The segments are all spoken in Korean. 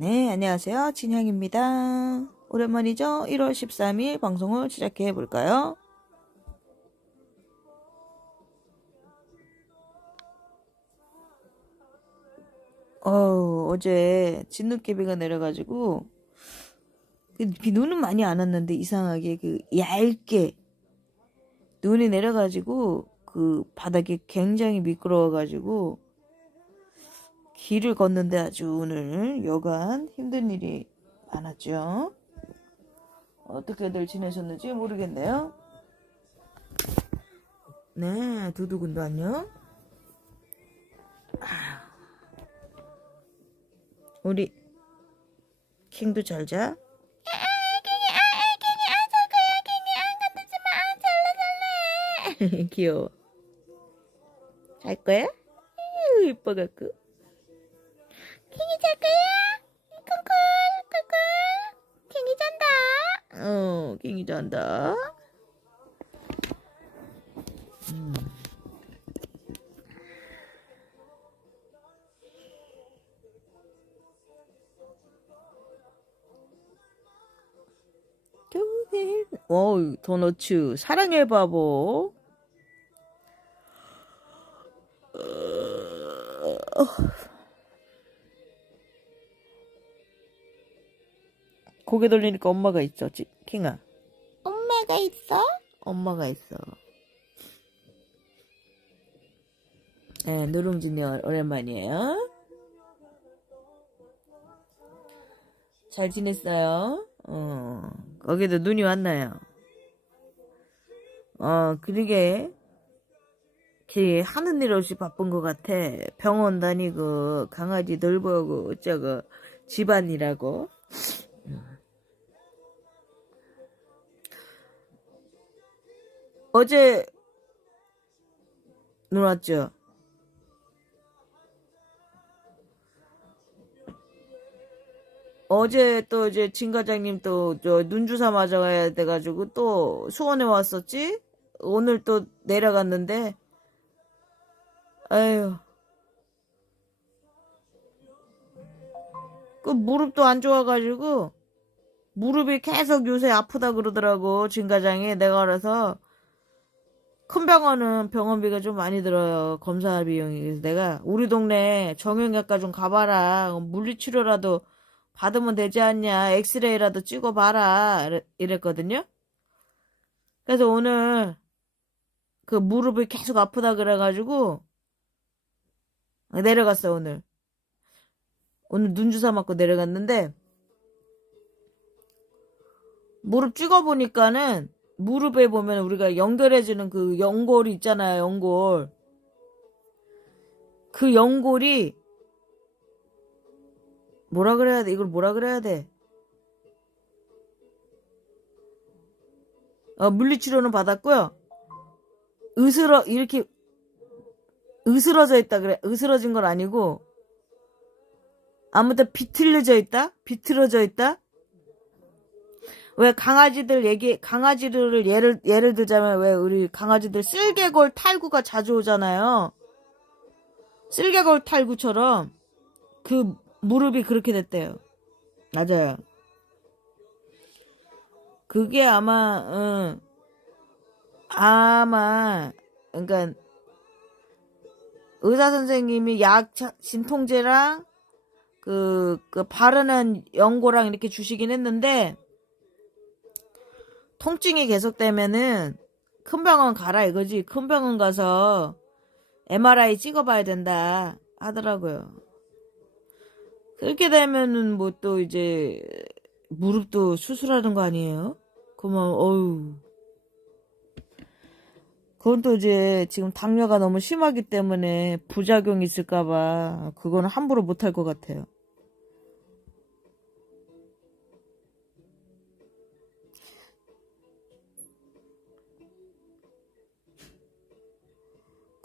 네, 안녕하세요. 진향입니다. 오랜만이죠? 1월 13일 방송을 시작해 볼까요? 어, 어제 진눈깨비가 내려가지고, 그비 눈은 많이 안 왔는데 이상하게 그 얇게 눈이 내려가지고 그 바닥이 굉장히 미끄러워가지고 길을 걷는데 아주 오늘 여간 힘든 일이 많았죠. 어떻게들 지내셨는지 모르겠네요. 네, 두두군도 안녕. 아, 우리 킹도 잘 자. 귀여워. 잘 거야? 이뻐갖고. 어, 킹이 잔다. 음. 어우, 도너츠. 사랑의 바보. 고개 돌리니까 엄마가 있어, 지- 킹아. 엄마가 있어? 엄마가 있어. 네, 누룽지님 오랜만이에요. 잘 지냈어요? 어, 거기도 눈이 왔나요? 어, 그러게. 그 하는 일 없이 바쁜 것 같아. 병원 다니고, 강아지 돌보고, 어쩌고, 집안이라고. 어제 눈 왔죠? 어제 또 이제 진 과장님 또 저 눈주사 맞아가야 돼가지고 또 수원에 왔었지? 오늘 또 내려갔는데 아유 그 무릎도 안 좋아가지고 무릎이 계속 요새 아프다 그러더라고 진 과장이 내가 알아서 큰 병원은 병원비가 좀 많이 들어요. 검사 비용이. 그래서 내가 우리 동네 정형외과 좀 가봐라. 물리치료라도 받으면 되지 않냐. 엑스레이라도 찍어봐라. 이랬- 이랬거든요. 그래서 오늘 그 무릎이 계속 아프다 그래가지고 내려갔어 오늘. 오늘 눈 주사 맞고 내려갔는데 무릎 찍어보니까는 무릎에 보면 우리가 연결해주는 그 연골이 있잖아요, 연골. 그 연골이 뭐라 그래야 돼? 이걸 뭐라 그래야 돼? 어, 물리치료는 받았고요. 으스러 이렇게 으스러져 있다 그래. 으스러진 건 아니고 아무튼 비틀려져 있다? 비틀어져 있다? 왜 강아지들 얘기 강아지들을 예를 예를 들자면 왜 우리 강아지들 쓸개골 탈구가 자주 오잖아요. 쓸개골 탈구처럼 그 무릎이 그렇게 됐대요. 맞아요. 그게 아마 응, 아마 그러니까 의사 선생님이 약 자- 진통제랑 그, 그 바르는 연고랑 이렇게 주시긴 했는데 통증이 계속되면은 큰 병원 가라 이거지. 큰 병원 가서 MRI 찍어봐야 된다 하더라고요. 그렇게 되면은 뭐 또 이제 무릎도 수술하는 거 아니에요? 그러면 어유. 그건 또 이제 지금 당뇨가 너무 심하기 때문에 부작용이 있을까봐 그거는 함부로 못할 것 같아요.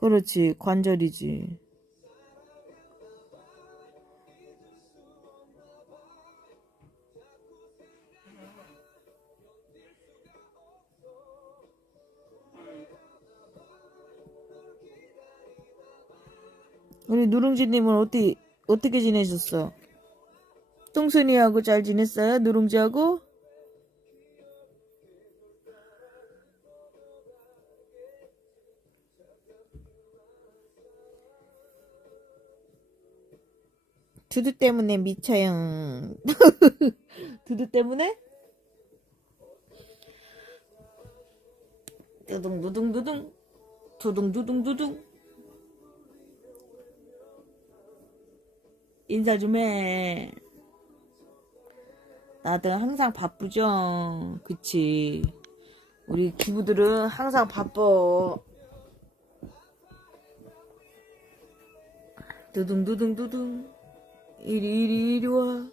그렇지, 관절이지. 우리 누룽지님은 어떻게, 어떻게 지내셨어? 똥순이하고 잘 지냈어요? 누룽지하고? 두두 때문에 미쳐요. 두두 때문에? 두둥 두둥 두둥 두둥 두둥 두둥 인사 좀 해. 나도 항상 바쁘죠. 그치. 우리 기부들은 항상 바빠. 두둥 두둥 두둥 이리 이리 이리 와.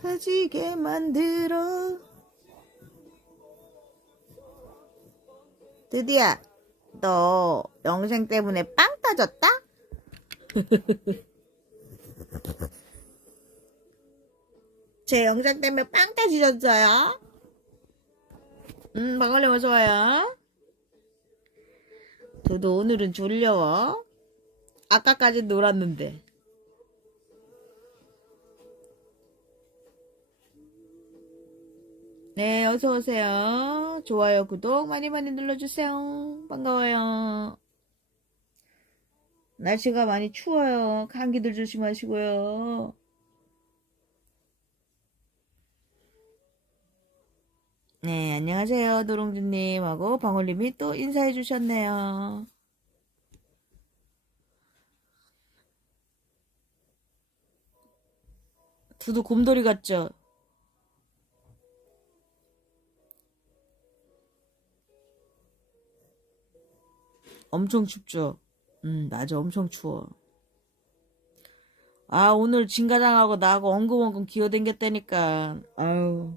가지게 만들어 드디어 너 영생 때문에 빵 터졌다? 제 영상 때문에 빵 터지셨어요? 음, 방울님 어서와요. 저도 오늘은 졸려워. 아까까지 놀았는데. 네, 어서오세요. 좋아요, 구독 많이 많이 눌러주세요. 반가워요. 날씨가 많이 추워요. 감기들 조심하시고요. 네, 안녕하세요. 노롱주님하고 방울님이 또 인사해 주셨네요. 두두 곰돌이 같죠? 엄청 춥죠? 음, 맞아. 엄청 추워. 아, 오늘 진가장하고 나하고 엉금엉금 기어댕겼다니까. 아유.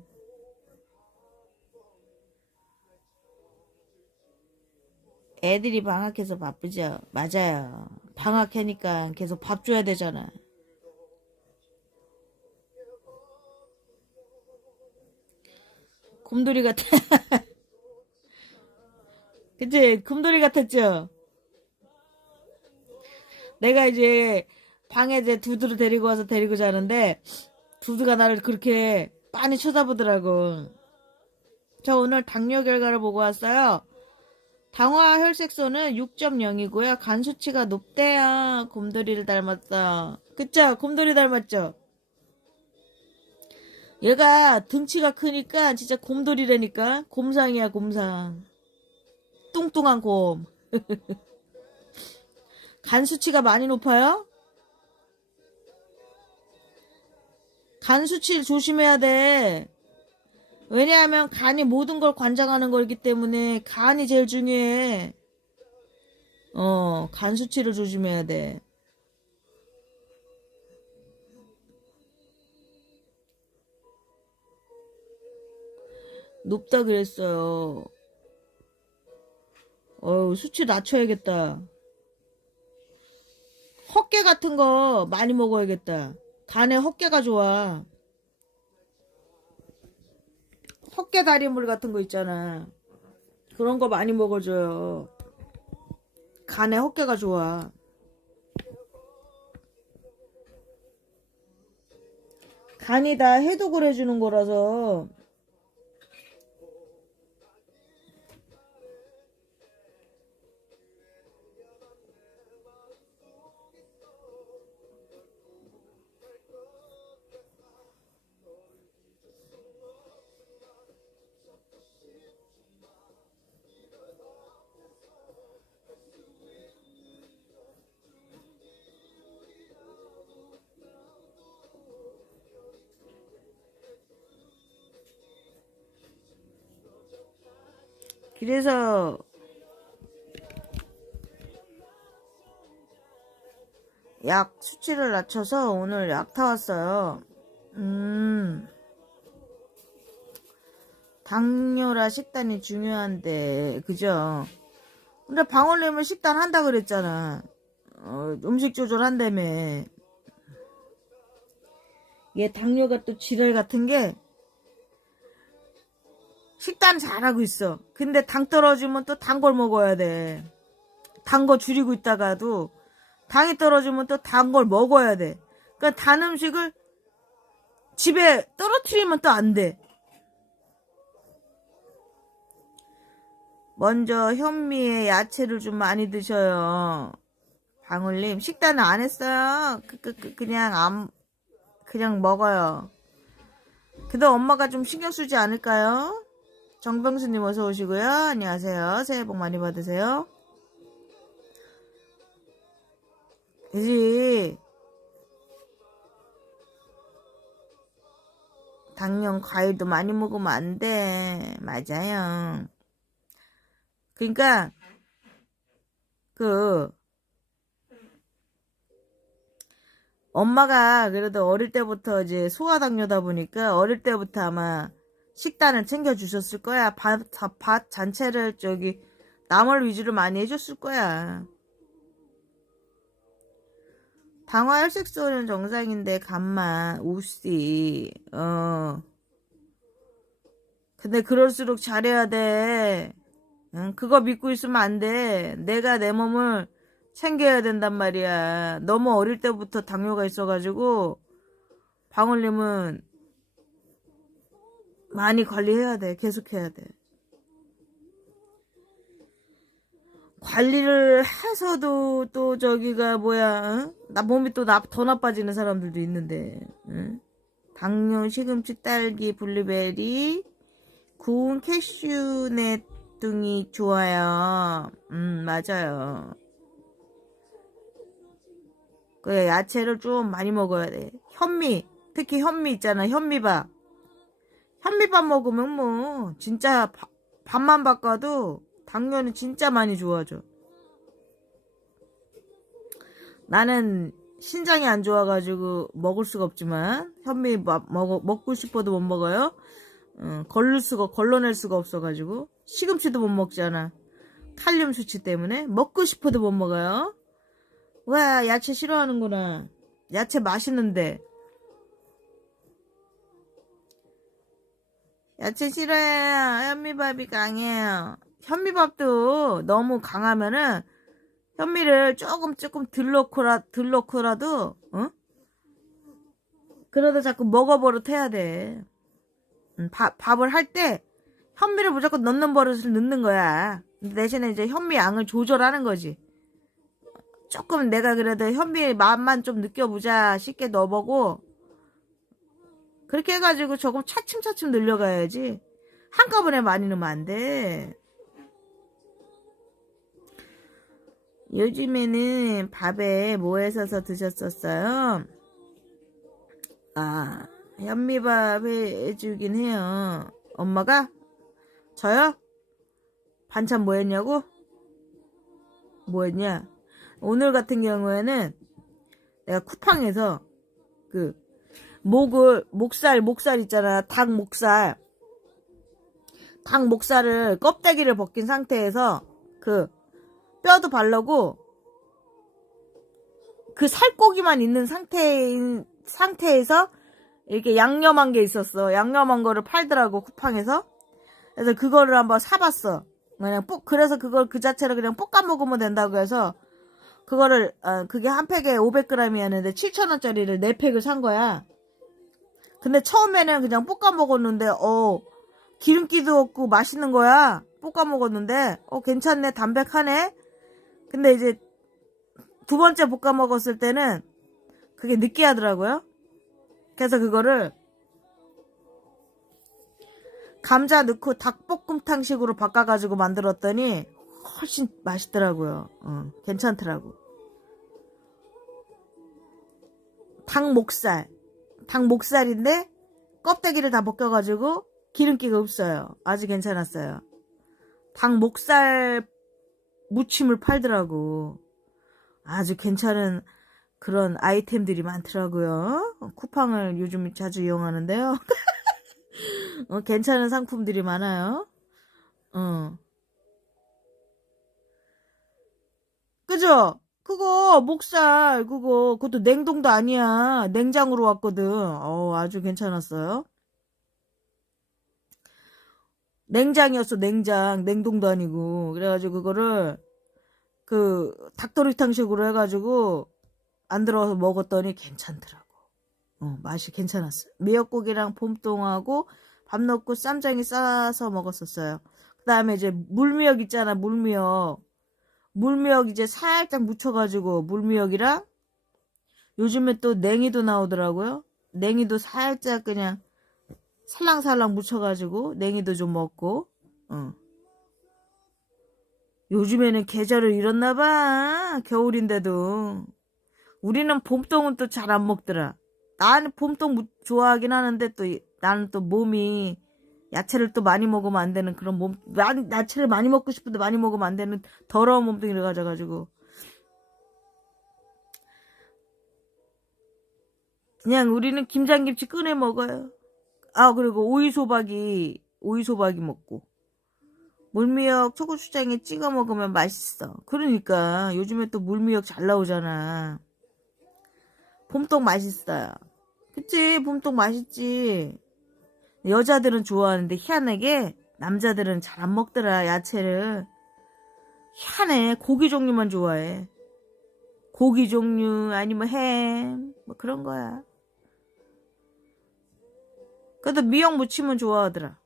애들이 방학해서 바쁘죠. 맞아요. 방학하니까 계속 밥 줘야 되잖아. 곰돌이 같아. 그치? 곰돌이 같았죠? 내가 이제 방에 이제 두두를 데리고 와서 데리고 자는데 두두가 나를 그렇게 빤히 쳐다보더라고. 저 오늘 당뇨 결과를 보고 왔어요. 당화 혈색소는 6.0이고요. 간 수치가 높대요. 곰돌이를 닮았어. 그쵸? 곰돌이 닮았죠? 얘가 등치가 크니까 진짜 곰돌이라니까. 곰상이야, 곰상. 뚱뚱한 곰. 간 수치가 많이 높아요? 간 수치를 조심해야 돼. 왜냐하면 간이 모든 걸 관장하는 거기 때문에 간이 제일 중요해. 어, 간 수치를 조심해야 돼. 높다 그랬어요. 어우, 수치 낮춰야겠다. 헛개 같은 거 많이 먹어야겠다. 간에 헛개가 좋아. 헛개 다리물 같은 거 있잖아. 그런 거 많이 먹어줘요. 간에 헛개가 좋아. 간이 다 해독을 해주는 거라서 그래서 약 수치를 낮춰서 오늘 약 타왔어요. 음. 당뇨라 식단이 중요한데, 그죠? 근데 방울님은 식단 한다 그랬잖아. 어, 음식 조절한다며. 얘 당뇨가 또 지랄 같은 게 식단 잘하고 있어. 근데 당 떨어지면 또 단 걸 먹어야 돼. 단 거 줄이고 있다가도 당이 떨어지면 또 단 걸 먹어야 돼. 그러니까 단 음식을 집에 떨어뜨리면 또 안 돼. 먼저 현미에 야채를 좀 많이 드셔요. 방울님 식단은 안 했어요. 그, 그, 그, 그냥 안 그냥 먹어요. 그래도 엄마가 좀 신경 쓰지 않을까요? 정병수님 어서 오시고요. 안녕하세요. 새해 복 많이 받으세요. 그지? 당연 과일도 많이 먹으면 안 돼. 맞아요. 그러니까 그 엄마가 그래도 어릴 때부터 이제 소아당뇨다 보니까 어릴 때부터 아마 식단을 챙겨 주셨을 거야. 밥, 밥, 밥 잔체를 저기 나물 위주로 많이 해줬을 거야. 당화 혈색소는 정상인데 간만 우씨 어 근데 그럴수록 잘해야 돼 응, 그거 믿고 있으면 안돼 내가 내 몸을 챙겨야 된단 말이야 너무 어릴 때부터 당뇨가 있어가지고 방울님은 많이 관리해야 돼 계속해야 돼 관리를 해서도 또 저기가 뭐야 응? 나 몸이 또 더 나빠지는 사람들도 있는데 응? 당뇨, 시금치, 딸기, 블루베리, 구운 캐슈넷 등이 좋아요. 음 맞아요. 그래 야채를 좀 많이 먹어야 돼. 현미 특히 현미 있잖아 현미밥. 현미밥 먹으면 뭐 진짜 바- 밥만 바꿔도 당뇨는 진짜 많이 좋아져. 나는 신장이 안 좋아가지고 먹을 수가 없지만 현미 밥 먹어, 먹고 싶어도 못 먹어요. 어, 걸릴 수가 걸러낼 수가 없어가지고 시금치도 못 먹잖아. 칼륨 수치 때문에 먹고 싶어도 못 먹어요. 와 야채 싫어하는구나. 야채 맛있는데. 야채 싫어해요. 현미밥이 강해요. 현미밥도 너무 강하면은 현미를 조금 조금 덜 넣고라 덜 넣고라도 어? 그러다 자꾸 먹어버릇 해야 돼. 음, 밥 밥을 할 때 현미를 무조건 넣는 버릇을 넣는 거야. 대신에 이제 현미 양을 조절하는 거지. 조금 내가 그래도 현미 맛만 좀 느껴보자 싶게 넣어보고 그렇게 해가지고 조금 차츰차츰 늘려가야지. 한꺼번에 많이 넣으면 안 돼. 요즘에는 밥에 뭐 해서서 드셨었어요? 아, 현미밥 해- 해주긴 해요. 엄마가? 저요? 반찬 뭐 했냐고? 뭐 했냐? 오늘 같은 경우에는 내가 쿠팡에서 그 목을 목살 목살 있잖아. 닭 목살. 닭 목살을 껍데기를 벗긴 상태에서 그 뼈도 바르고 그 살코기만 있는 상태인 상태에서 이렇게 양념한 게 있었어. 양념한 거를 팔더라고 쿠팡에서. 그래서 그거를 한번 사봤어. 그냥 볶 그래서 그걸 그 자체로 그냥 볶아 먹으면 된다고 해서 그거를 어, 그게 한 팩에 500g이었는데 7,000원짜리를 4팩을 산 거야. 근데 처음에는 그냥 볶아 먹었는데 어 기름기도 없고 맛있는 거야. 볶아 먹었는데 어 괜찮네 담백하네. 근데 이제 두 번째 볶아 먹었을 때는 그게 느끼하더라고요. 그래서 그거를 감자 넣고 닭볶음탕식으로 바꿔가지고 만들었더니 훨씬 맛있더라고요. 어, 괜찮더라고. 닭 목살. 닭 목살인데 껍데기를 다 벗겨가지고 기름기가 없어요. 아주 괜찮았어요. 닭 목살 무침을 팔더라고. 아주 괜찮은 그런 아이템들이 많더라고요. 쿠팡을 요즘 자주 이용하는데요. 어, 괜찮은 상품들이 많아요. 어. 그죠? 그거 목살 그거 그것도 냉동도 아니야. 냉장으로 왔거든. 어 아주 괜찮았어요. 냉장이었어 냉장. 냉동도 아니고. 그래가지고 그거를 그 닭도리탕식으로 해가지고 안 들어가서 먹었더니 괜찮더라고. 어 맛이 괜찮았어요. 미역국이랑 봄동하고 밥 넣고 쌈장에 싸서 먹었었어요. 그 다음에 이제 물미역 있잖아 물미역 물미역 이제 살짝 묻혀가지고 물미역이랑 요즘에 또 냉이도 나오더라고요. 냉이도 살짝 그냥 살랑살랑 묻혀가지고 냉이도 좀 먹고. 어. 요즘에는 계절을 잃었나봐. 겨울인데도. 우리는 봄동은 또 잘 안 먹더라. 나는 봄동 무- 좋아하긴 하는데 또 이- 나는 또 몸이 야채를 또 많이 먹으면 안 되는 그런 몸, 야채를 많이 먹고 싶은데 많이 먹으면 안 되는 더러운 몸뚱이를 가져가지고. 그냥 우리는 김장김치 꺼내 먹어요. 아, 그리고 오이소박이, 오이소박이 먹고. 물미역 초고추장에 찍어 먹으면 맛있어. 그러니까 요즘에 또 물미역 잘 나오잖아. 봄동 맛있어요. 그치? 봄동 맛있지. 여자들은 좋아하는데 희한하게 남자들은 잘 안 먹더라 야채를. 희한해. 고기 종류만 좋아해. 고기 종류 아니면 햄 뭐 그런 거야. 그래도 미역 무치면 좋아하더라.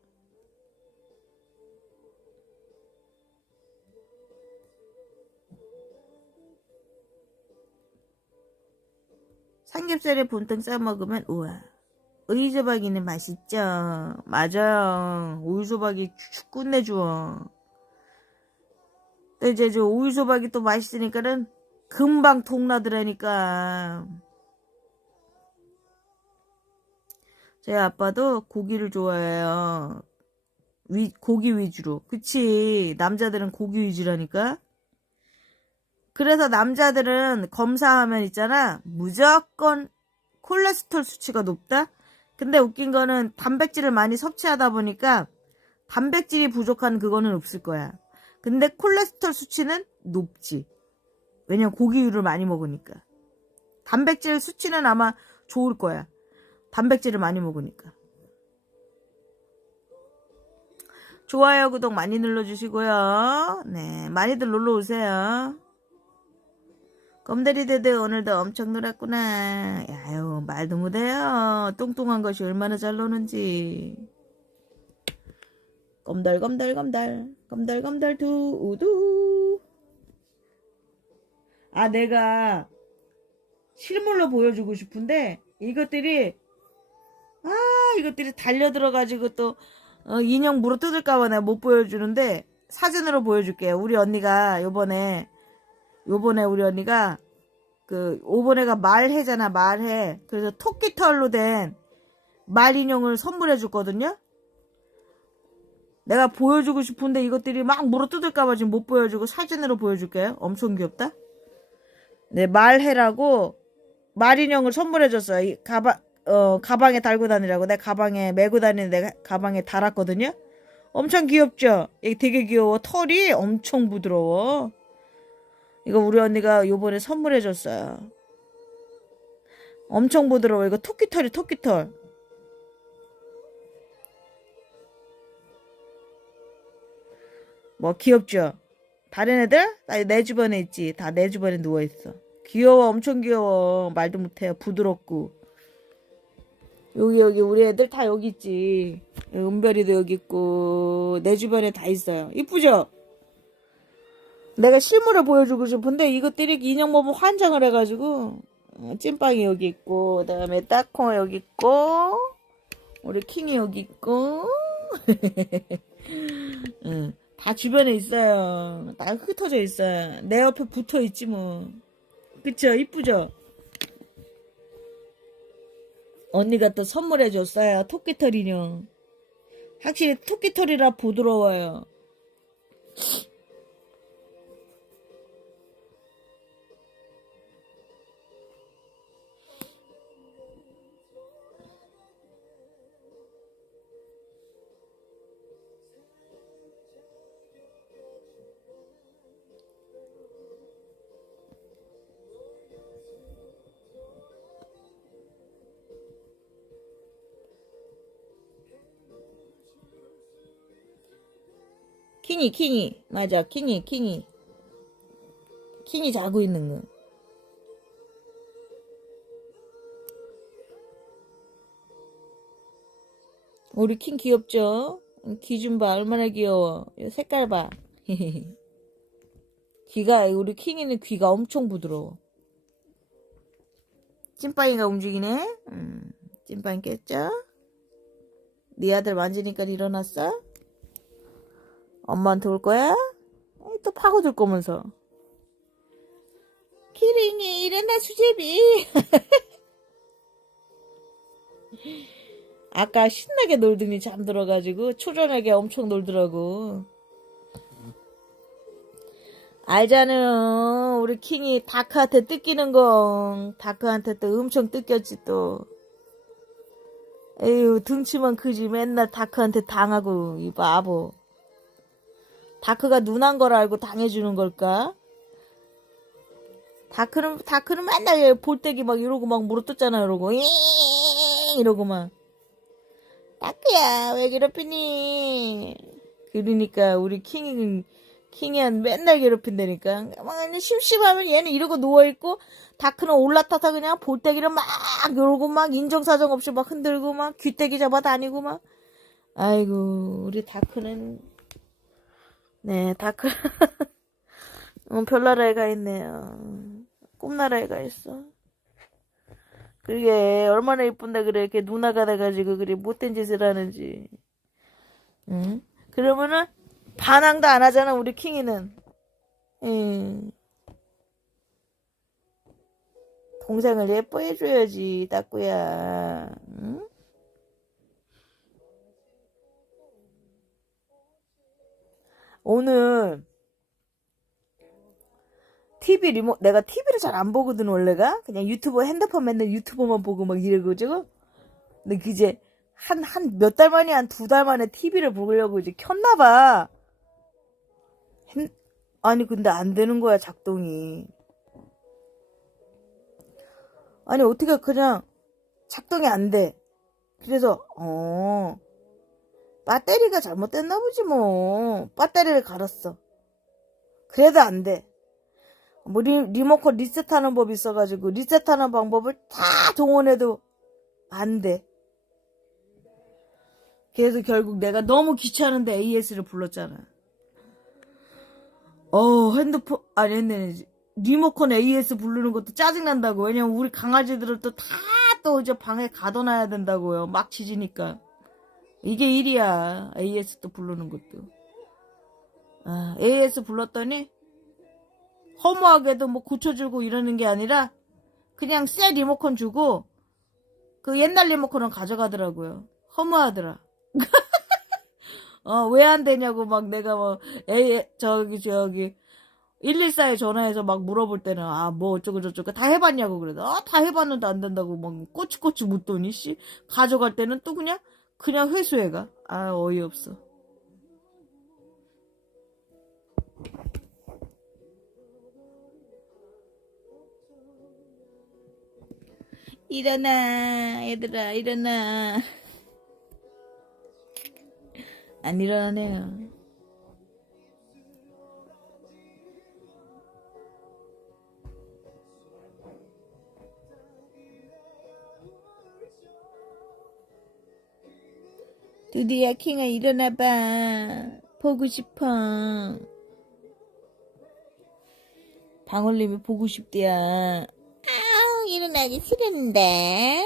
삼겹살에 본탕 싸 먹으면 우와 오이소박이는 맛있죠. 맞아요. 오이소박이 축 끝내줘. 또 이제 저 오이소박이 또 맛있으니까는 금방 통나더라니까. 저희 아빠도 고기를 좋아해요. 위, 고기 위주로. 그치. 남자들은 고기 위주라니까. 그래서 남자들은 검사하면 있잖아. 무조건 콜레스테롤 수치가 높다? 근데 웃긴 거는 단백질을 많이 섭취하다 보니까 단백질이 부족한 그거는 없을 거야. 근데 콜레스테롤 수치는 높지. 왜냐면 고기류를 많이 먹으니까. 단백질 수치는 아마 좋을 거야. 단백질을 많이 먹으니까. 좋아요, 구독 많이 눌러주시고요. 네, 많이들 놀러 오세요. 껌다리 데드 오늘도 엄청 놀았구나. 야유, 말도 못해요. 뚱뚱한 것이 얼마나 잘 노는지. 껌달, 껌달, 껌달. 껌달, 껌달, 두우두. 아, 내가 실물로 보여주고 싶은데, 이것들이, 아, 이것들이 달려들어가지고 또, 어, 인형 물어 뜯을까봐 내가 못 보여주는데, 사진으로 보여줄게요. 우리 언니가 요번에 요번에 우리 언니가 그 요번에가 말해잖아 말해. 그래서 토끼털로 된 말 인형을 선물해 줬거든요. 내가 보여주고 싶은데 이것들이 막 물어 뜯을까봐 지금 못 보여주고 사진으로 보여줄게요. 엄청 귀엽다. 네 말해라고 말 인형을 선물해 줬어요. 이 가방 어 가방에 달고 다니라고. 내 가방에 메고 다니는 내 가방에 달았거든요. 엄청 귀엽죠? 이게 되게 귀여워. 털이 엄청 부드러워 이거 우리 언니가 요번에 선물해줬어요. 엄청 부드러워. 이거 토끼털이 토끼털. 뭐 귀엽죠? 다른 애들? 다 내 주변에 있지. 다 내 주변에 누워있어. 귀여워. 엄청 귀여워. 말도 못해요. 부드럽고. 여기 여기 우리 애들 다 여기 있지. 은별이도 여기 있고 내 주변에 다 있어요. 이쁘죠? 내가 실물을 보여주고 싶은데 이것들이 인형 보면 환장을 해가지고 어, 찐빵이 여기 있고 그 다음에 따콩 여기 있고 우리 킹이 여기 있고. 응, 다 주변에 있어요. 다 흩어져 있어요. 내 옆에 붙어 있지 뭐. 그쵸? 이쁘죠? 언니가 또 선물해 줬어요. 토끼털 인형. 확실히 토끼털이라 부드러워요 킹이 킹이. 맞아. 킹이 킹이. 킹이 자고 있는 거. 우리 킹 귀엽죠? 귀 좀 봐. 얼마나 귀여워. 이 색깔 봐. 귀가 우리 킹이는 귀가 엄청 부드러워. 찐빵이가 움직이네? 음, 찐빵 깼죠? 네 아들 만지니까 일어났어? 엄마한테 올 거야? 또 파고들 거면서. 키링이 일어나 수제비. 아까 신나게 놀더니 잠들어가지고 초저녁에 엄청 놀더라고. 알잖아. 우리 킹이 다크한테 뜯기는 거. 다크한테 또 엄청 뜯겼지 또. 에휴 등치만 크지 맨날 다크한테 당하고 이 바보. 다크가 누난 걸 알고 당해주는 걸까? 다크는 다크는 맨날 볼때기 막 이러고 막 물어뜯잖아 이러고. 잉! 이러고 막. 다크야 왜 괴롭히니? 그러니까 우리 킹이 킹이한 맨날 괴롭힌다니까. 막 심심하면 얘는 이러고 누워 있고 다크는 올라타서 그냥 볼때기를 막 이러고 막 인정사정 없이 막 흔들고 막 귀때기 잡아 다니고 막. 아이고 우리 다크는 네, 다크. 어, 별나라에 가 있네요. 꿈나라에 가 있어. 그게 얼마나 이쁜데 그래 이렇게 누나가 돼가지고 그래 못된 짓을 하는지. 응? 그러면은 반항도 안 하잖아 우리 킹이는. 응. 동생을 예뻐해줘야지 따꾸야. 응? 오늘 TV 리모 내가 TV를 잘 안 보거든 원래가. 그냥 유튜브 핸드폰 맨날 유튜버만 보고 막 이러고지고. 근데 그제 한 한 몇 달 만에 한 두 달 만에 TV를 보려고 이제 켰나봐. 핸... 아니 근데 안 되는 거야 작동이. 아니 어떻게 그냥 작동이 안 돼. 그래서 어 배터리가 잘못됐나 보지 뭐. 배터리를 갈았어. 그래도 안 돼. 뭐 리, 리모컨 리셋하는 법이 있어가지고 리셋하는 방법을 다 동원해도 안 돼. 그래서 결국 내가 너무 귀찮은데 AS를 불렀잖아. 어 핸드폰 아니 했네 리모컨 AS 부르는 것도 짜증난다고 왜냐면 우리 강아지들을 또 다또 이제 방에 가둬놔야 된다고요 막 짖으니까 이게 일이야. AS 또 부르는 것도. 아, AS 불렀더니 허무하게도 뭐 고쳐주고 이러는 게 아니라 그냥 새 리모컨 주고 그 옛날 리모컨은 가져가더라고요. 허무하더라. 어, 왜 안 되냐고 막 내가 뭐, 에, 저기, 저기, 114에 전화해서 막 물어볼 때는, 아, 뭐 어쩌고 저쩌고 다 해봤냐고 그래도, 아, 다 해봤는데 안 된다고 막 꼬치꼬치 묻더니, 씨. 가져갈 때는 또 그냥 그냥 회수해가. 아, 어이없어. 일어나, 얘들아, 일어나. 안 일어나네요. 드디어 킹아 일어나봐. 보고 싶어. 방울님이 보고 싶대야. 아우, 일어나기 싫은데.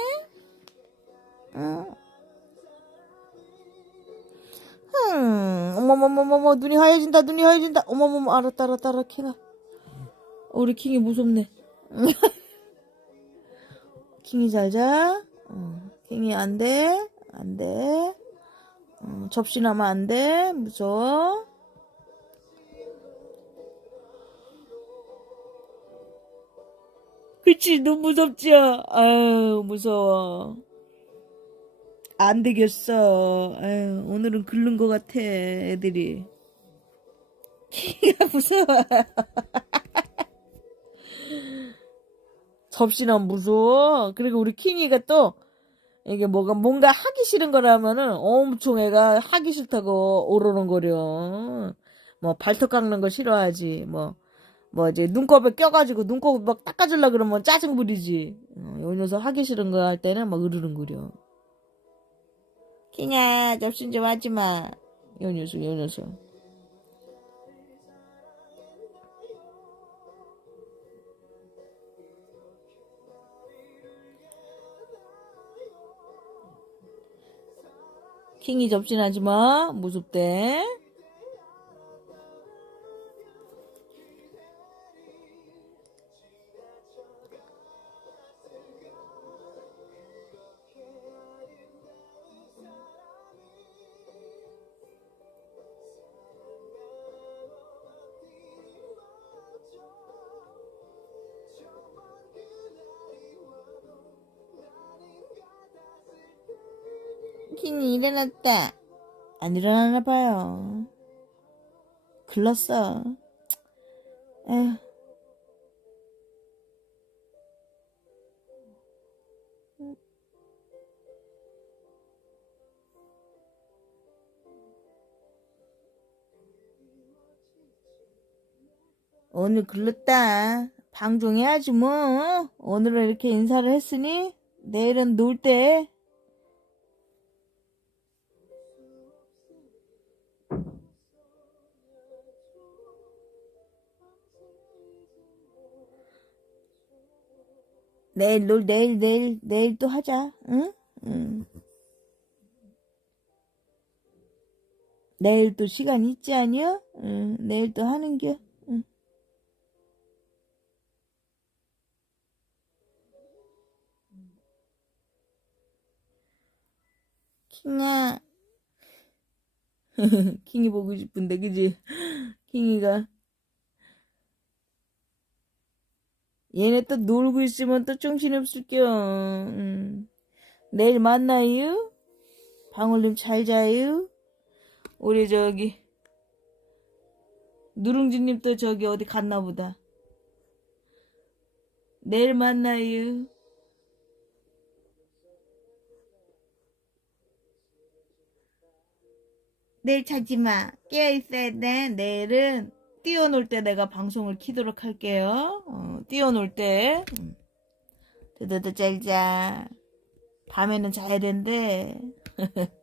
응. 흠, 어머머머머머, 눈이 하얘진다, 눈이 하얘진다. 어머머머, 알았다, 알았다, 알았다, 킹아. 우리 킹이 무섭네. 킹이 잘 자. 어, 킹이 안 돼. 안 돼. 어, 접시 나면 안 돼. 무서워. 그치, 너무 무섭지? 아유, 무서워. 안 되겠어. 아유, 오늘은 긁는 것 같아, 애들이. 키가 무서워. 접시는 무서워. 그리고 우리 킹이가 또 이게 뭐가 뭔가 하기 싫은 거라면은 엄청 애가 하기 싫다고 오르는거려. 뭐 발톱 깎는 거 싫어하지. 뭐, 뭐 이제 눈곱에 껴가지고 눈곱 막 닦아주려 그러면 짜증 부리지. 어, 요 녀석 하기 싫은 거 할 때는 막 으르렁거려. 키냐, 접신 좀 하지 마. 요 녀석, 요 녀석. 킹이 접신하지 마. 무섭대. 일어났다. 안 일어나나 봐요. 글렀어. 에휴. 오늘 글렀다. 방종해야지 뭐. 오늘은 이렇게 인사를 했으니 내일은 놀 때. 내일 놀 내일 내일 내일 또 하자. 응? 응. 내일 또 시간 있지 아니요? 응. 내일 또 하는겨. 응. 킹아. 킹이 보고 싶은데 그지? 킹이가 얘네 또 놀고 있으면 또 정신없을겨. 음. 내일 만나요? 방울님 잘 자요? 우리 저기 누룽지님 또 저기 어디 갔나 보다. 내일 만나요. 내일 자지 마. 깨어 있어야 돼. 내일은 뛰어놀 때 내가 방송을 키도록 할게요. 어, 뛰어놀 때. 음. 드드드 잘 자. 밤에는 자야 된대.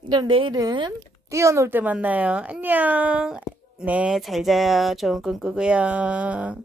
그럼 내일은 뛰어놀 때 만나요. 안녕. 네, 잘 자요. 좋은 꿈 꾸고요.